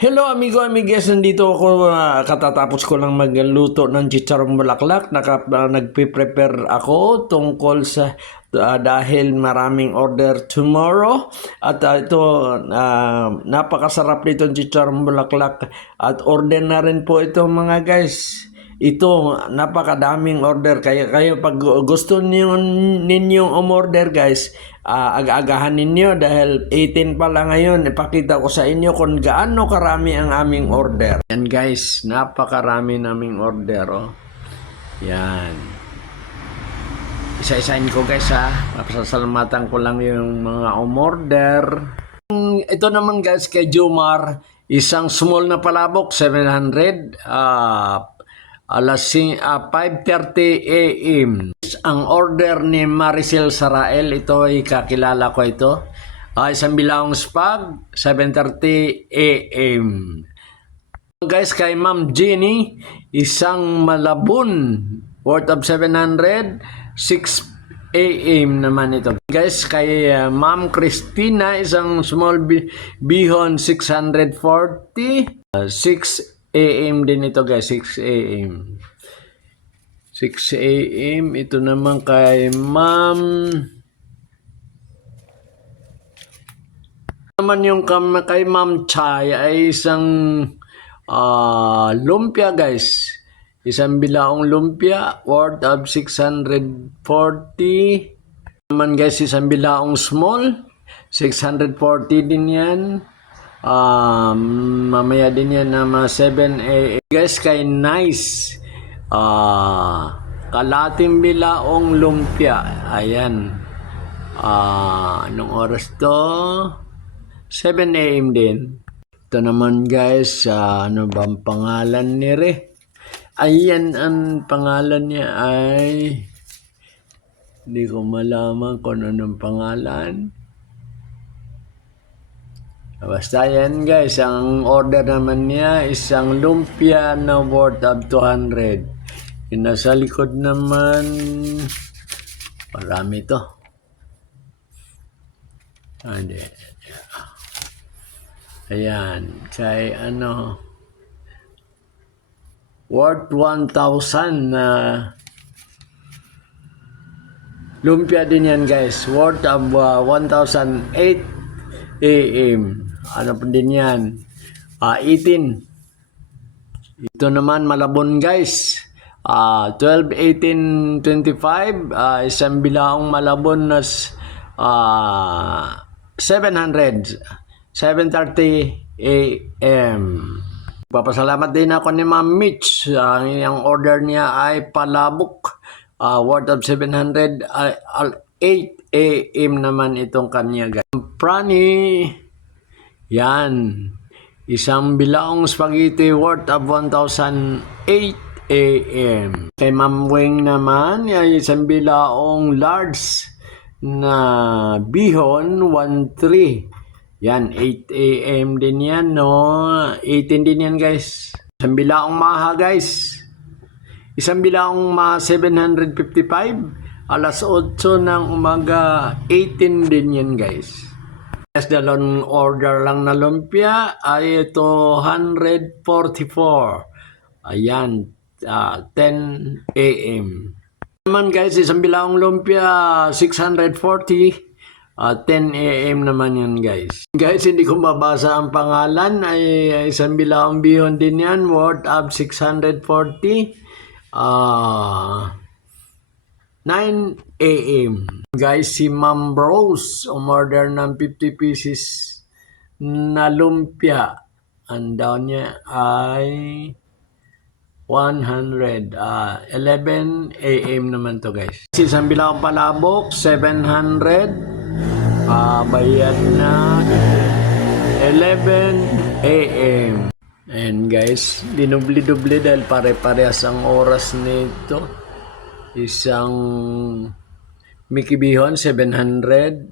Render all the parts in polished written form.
Hello amigo, amigues, nandito ako, katatapos ko lang magluto ng chicharong bulaklak. Nagpe-prepare ako tungkol sa dahil maraming order tomorrow. At ito, napakasarap nitong chicharong bulaklak. At order na rin po ito mga guys. Ito, napakadaming order. Kaya kayo pag gusto ninyong umorder guys, aga-agahan ninyo dahil 18 pa lang ngayon. Ipakita ko sa inyo kung gaano karami ang aming order. Yan guys, napakarami naming order. Oh. Yan. Isa-isain ko guys ha. Pasasalamatan ko lang yung mga umorder. Ito naman guys kay Jomar, isang small na palabok, 700. Alas 5:30 AM. Ang order ni Maricel Sarael, ito ay kakilala ko ito. Isang bilawang spag, 7:30 AM. Guys, kay Ma'am Jenny, isang malabon, worth of 700, 6 AM naman ito. Guys, kay Ma'am Christina, isang small bihon, 640, 6 AM din ito guys, 6 AM. 6 AM. Ito naman kay Ma'am. Naman yung kay Ma'am Chai ay isang lumpia guys. Isang bilaong lumpia worth of 640. Naman guys, isang bilaong small. 640 din yan. Mamaya din yan na 7 AM. Guys, kay Nice. Kalating bilaong lumpia. Ayan. Anong oras to? 7 AM din. Ito naman guys, ano bang pangalan ni Re? Ayan, ang pangalan niya ay hindi ko malaman kung anong pangalan. Basta yan guys, ang order naman niya isang lumpia na worth of 200. Yung nasa likod naman, marami to. Ayan, kay ano, worth 1,000 na lumpia din yan guys, worth of 1,008 AM. Ano po din yan? 18. Ito naman malabon guys. 12, 18, 25. Isang bilaong malabon na 700. 7:30 AM. Papasalamat din ako ni Ma'am Mitch. Ang order niya ay palabok. Worth of 700. 8 AM naman itong kanya guys. Prani. Yan. Isang bilaong spaghetti worth of 1,008 AM. Kay Ma'am Weng naman, isang bilaong large na bihon, 1,3. Yan, 8 AM din yan, no? 18 din yan, guys. Isang bilaong maha, guys. Isang bilaong maha, 755. Alas 8 ng umaga, 18 din yan, guys. Yes, dalawang order lang na lumpia ay ito 144. Ayan, 10 AM. Naman guys, isang bilaong lumpia 640, 10 AM naman yan guys. Guys, hindi ko mabasa ang pangalan, ay isang bilaong bihon din yan, worth of 640, 9 AM. Guys, si Ma'am Rose umorder ng 50 pieces na lumpia. Ang down niya ay 100. 11 AM naman to guys. Isang bilaong palabok, 700. Bayad na 11 AM. And guys, dinubli-dubli dahil pare-parehas ang oras nito. Isang Mickey Bihon, 700.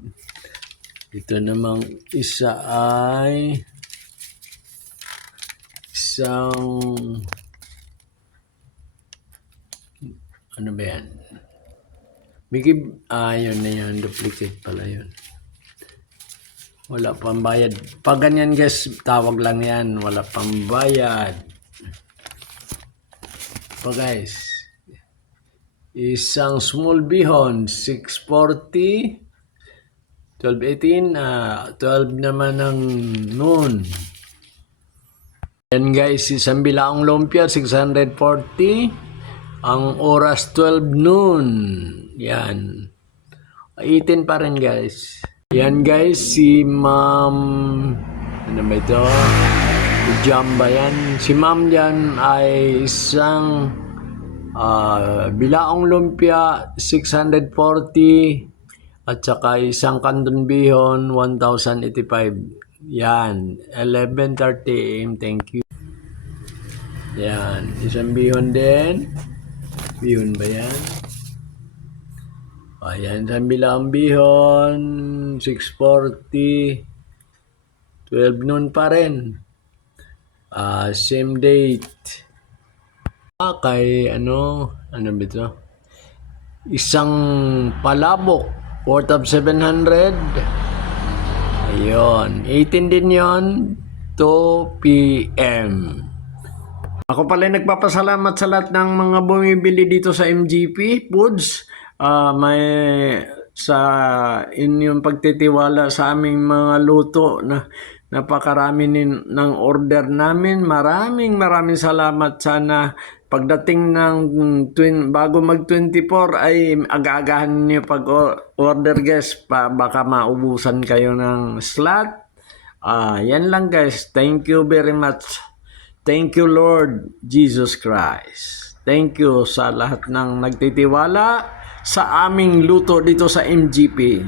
Ito namang isa ay isang ano ba yan? Mickey, yun na yan, duplicate pala yun. Wala pang bayad. Pag ganyan guys, tawag lang yan. Wala pang bayad. So guys, isang small bihon, 640. 12:18, 12 naman ng noon. Yan guys, isang bilaong lumpia, 640. Ang oras, 12 noon. Yan. 18 pa rin guys. Yan guys, si Ma'am, ano ba ito? Jamba yan. Si Ma'am yan ay isang bilaong lumpia, 640. At saka isang kandun bihon, 1,085. Yan, 11:30 AM. Thank you. Yan, isang bihon din. Bihon ba yan? Ayan, isang bilang bihon, 640. 12 noon pa rin. Same date. Kay ano ba ito? Isang palabok, worth of 700. Ayun, 18 din yon, 2 p.m. Ako pala nagpapasalamat sa lahat ng mga bumibili dito sa MGP Foods. May sa inyong pagtitiwala sa aming mga luto na napakarami ng order namin. Maraming salamat. Sana pagdating ng bago mag-24 ay aga-agahan niyo pag-order guys. Baka maubusan kayo ng slot. Yan lang guys. Thank you very much. Thank you Lord Jesus Christ. Thank you sa lahat ng nagtitiwala sa aming luto dito sa MGP.